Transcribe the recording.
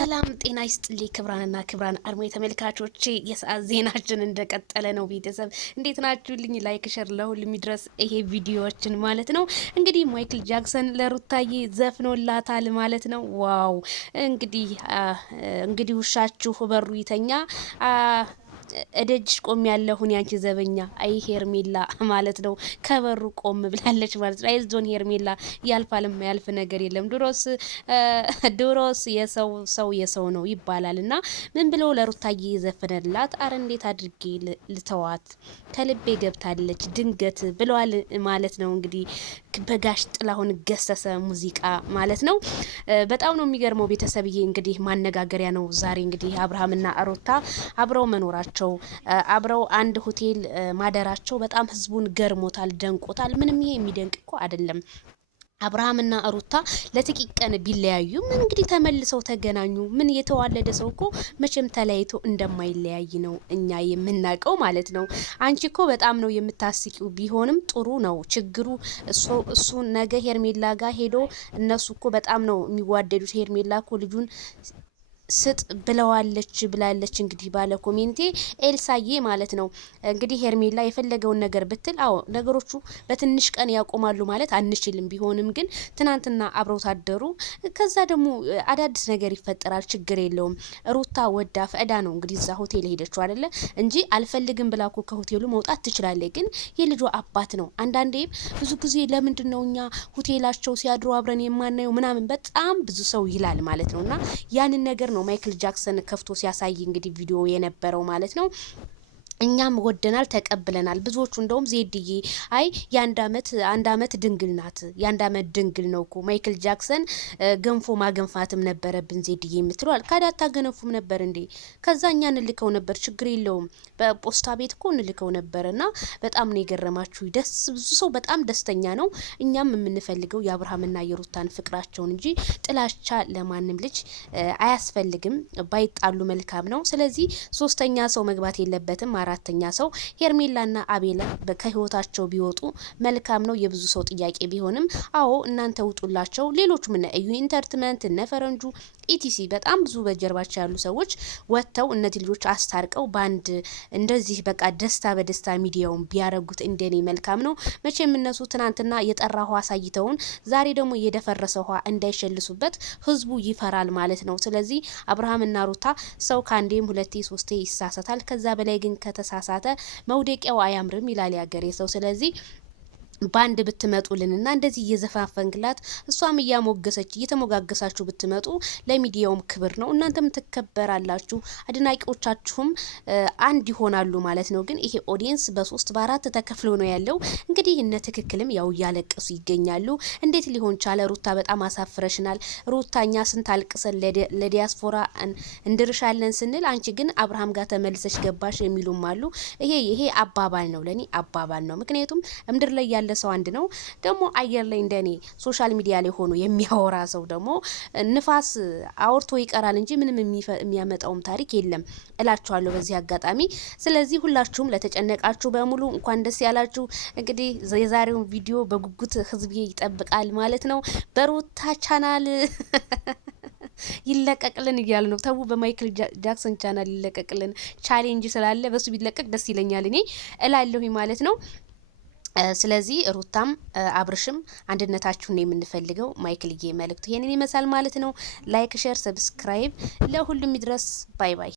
ሰላም ጤና ይስጥልኝ ክብራንና ክብራን አድማጭ ተመልካቾቼ የሰዓት ዜናችን እንደቀጠለ ነው። ቤተሰብ እንዴት ናችሁልኝ? ላይክ ሸር ለሁሉም ይድረስ ይሄ ቪዲዮዎችን ማለት ነው። እንግዲህ ማይክል ጃክሰን ለሩታዬ ዘፍኖላታል ማለት ነው። ዋው እንግዲህ ውሻችሁ በሩ ይተኛ እደጅሽ ቆም ያለሁን ያንቺ ዘበኛ አይ ሄርሜላ ማለት ነው። ከበሩ ቆም ብላለች ማለት ነው። አይዞን ሄርሜላ ያልፋልም ያልፍ ነገር የለም። ድሮስ የሰው ነው ይባላልና ምን ብሎ ለሩታዬ ዘፈነላት? አረ እንዴት አድርጌ ልተዋት ከልቤ ገብታለች ድንገት ብለዋል ማለት ነው። እንግዲህ በጋሽ ጥላሁን ገሰሰ ሙዚቃ ማለት ነው። በጣም ነው የሚገርመው ቤተሰብዬ። እንግዲህ ማነጋገሪያ ነው ዛሬ እንግዲህ አብርሃምና ሩታ አብረው መኖራቸው አብረው አንድ ሆቴል ማደራቸው በጣም ህዝቡን ገርሞታል፣ ደንቆታል። ምንም ይሄ የሚደንቅ እኮ አይደለም። አብርሃምና ሩታ ለጥቂት ቀን ቢለያዩ ምን እንግዲህ ተመልሰው ተገናኙ። ምን የተዋለደ ሰው እኮ መቼም ተለያይቶ እንደማይለያይ ነው እኛ የምናውቀው ማለት ነው። አንቺ እኮ በጣም ነው የምታስቂው። ቢሆንም ጥሩ ነው። ችግሩ እሱ ነገ ሄርሜላ ጋር ሄዶ እነሱ እኮ በጣም ነው የሚዋደዱት። ሄርሜላ እኮ ልጁን ስጥ ብላለች እንግዲህ ባለ ኮሜንቴ ኤልሳዬ ማለት ነው። እንግዲህ ሄርሜላ የፈለገውን ነገር ብትል አዎ ነገሮቹ በትንሽ ቀን ያቆማሉ ማለት አንችልም። ቢሆንም ግን ትናንትና አብረው ታደሩ። ከዛ ደግሞ አዳዲስ ነገር ይፈጠራል። ችግር የለውም። ሩታ ወዳ ፈዳ ነው እንግዲህ እዛ ሆቴል ሄደችው አይደለ እንጂ አልፈልግም ብላ እኮ ከሆቴሉ መውጣት ትችላለች። ግን የልጇ አባት ነው። አንዳንዴ ብዙ ጊዜ ለምንድን ነው እኛ ሆቴላቸው ሲያድሩ አብረን የማናየው ምናምን በጣም ብዙ ሰው ይላል ማለት ነውና ያንን ነገር ነው ማይክል ጃክሰን ከፍቶ ሲያሳይ እንግዲህ ቪዲዮ የነበረው ማለት ነው። እኛም ወደናል ተቀብለናል። ብዙዎቹ እንደውም ዜድዬ አይ አንድ አመት ድንግል ናት፣ የአንድ አመት ድንግል ነው እኮ ማይክል ጃክሰን ገንፎ ማገንፋትም ነበረብን ዜድዬ የምትለዋል። ካዳ ታገነፉም ነበር እንዴ? ከዛ እኛ እንልከው ነበር፣ ችግር የለውም በፖስታ ቤት እኮ እንልከው ነበርና በጣም ነው የገረማችሁ። ብዙ ሰው በጣም ደስተኛ ነው። እኛም የምንፈልገው የአብርሃምና የሩታን ፍቅራቸውን እንጂ ጥላቻ ለማንም ልጅ አያስፈልግም። ባይጣሉ መልካም ነው። ስለዚህ ሶስተኛ ሰው መግባት የለበትም። አራተኛ ሰው ሄርሜላና አቤላ ከህይወታቸው ቢወጡ መልካም ነው። የብዙ ሰው ጥያቄ ቢሆንም አዎ እናንተ ውጡላቸው። ሌሎች ምን እዩ ኢንተርቴንመንት እነ ፈረንጁ ኢቲሲ በጣም ብዙ በጀርባቸው ያሉ ሰዎች ወጥተው እነዚህ ልጆች አስታርቀው ባንድ እንደዚህ በቃ ደስታ በደስታ ሚዲያውን ቢያረጉት እንደኔ መልካም ነው። መቼም እነሱ ትናንትና የጠራ ውሃ አሳይተውን ዛሬ ደግሞ የደፈረሰ ውሃ እንዳይሸልሱበት ህዝቡ ይፈራል ማለት ነው። ስለዚህ አብርሃምና ሩታ ሰው ካንዴም ሁለቴ ሶስቴ ይሳሳታል። ከዛ በላይ ግን ከተሳሳተ መውደቂያው አያምርም ይላል ያገሬ ሰው። ስለዚህ ባንድ ብትመጡልንና እንደዚህ እየዘፋፈንግላት እሷም እያሞገሰች እየተሞጋገሳችሁ ብትመጡ ለሚዲያውም ክብር ነው። እናንተም ትከበራላችሁ፣ አድናቂዎቻችሁም አንድ ይሆናሉ ማለት ነው። ግን ይሄ ኦዲየንስ በ3 በ4 ተከፍሎ ነው ያለው። እንግዲህ እነ ትክክልም ያው እያለቀሱ ይገኛሉ። እንዴት ሊሆን ቻለ? ሩታ በጣም አሳፍረሽናል። ሩታኛ ስንት አልቅሰን ለዲያስፖራ እንድርሻለን ስንል አንቺ ግን አብርሃም ጋር ተመልሰሽ ገባሽ የሚሉም አሉ። ይሄ አባባል ነው፣ ለኔ አባባል ነው። ምክንያቱም ምድር ላይ ያለ ሰው አንድ ነው። ደግሞ አየር ላይ እንደኔ ሶሻል ሚዲያ ላይ ሆኖ የሚያወራ ሰው ደግሞ ንፋስ አውርቶ ይቀራል እንጂ ምንም የሚያመጣውም ታሪክ የለም እላችኋለሁ በዚህ አጋጣሚ። ስለዚህ ሁላችሁም ለተጨነቃችሁ በሙሉ እንኳን ደስ ያላችሁ። እንግዲህ የዛሬውን ቪዲዮ በጉጉት ህዝብ ይጠብቃል ማለት ነው። በሩታ ቻናል ይለቀቅልን እያሉ ነው። ተው በማይክል ጃክሰን ቻናል ይለቀቅልን ቻሌንጅ ስላለ በሱ ቢለቀቅ ደስ ይለኛል እኔ እላለሁ ማለት ነው። ስለዚህ ሩታም አብርሽም አንድነታችሁን ነው የምንፈልገው። ማይክልዬ መልእክቱ ይሄንን ይመስላል ማለት ነው። ላይክ ሼር ሰብስክራይብ ለሁሉም ይድረስ። ባይ ባይ።